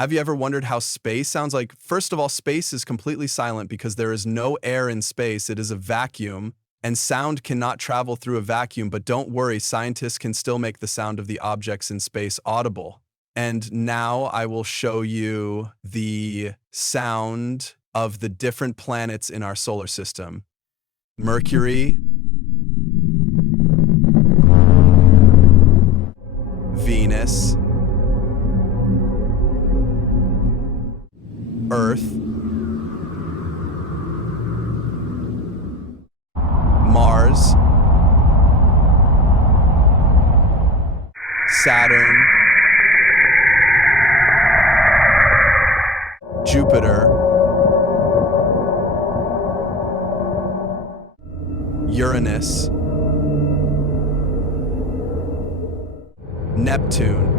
Have you ever wondered how space sounds like? First of all, space is completely silent because there is no air in space. It is a vacuum, and sound cannot travel through a vacuum. But don't worry, scientists can still make the sound of the objects in space audible. And now I will show you the sound of the different planets in our solar system. Mercury, Venus, Earth, Mars, Saturn, Jupiter, Uranus, Neptune,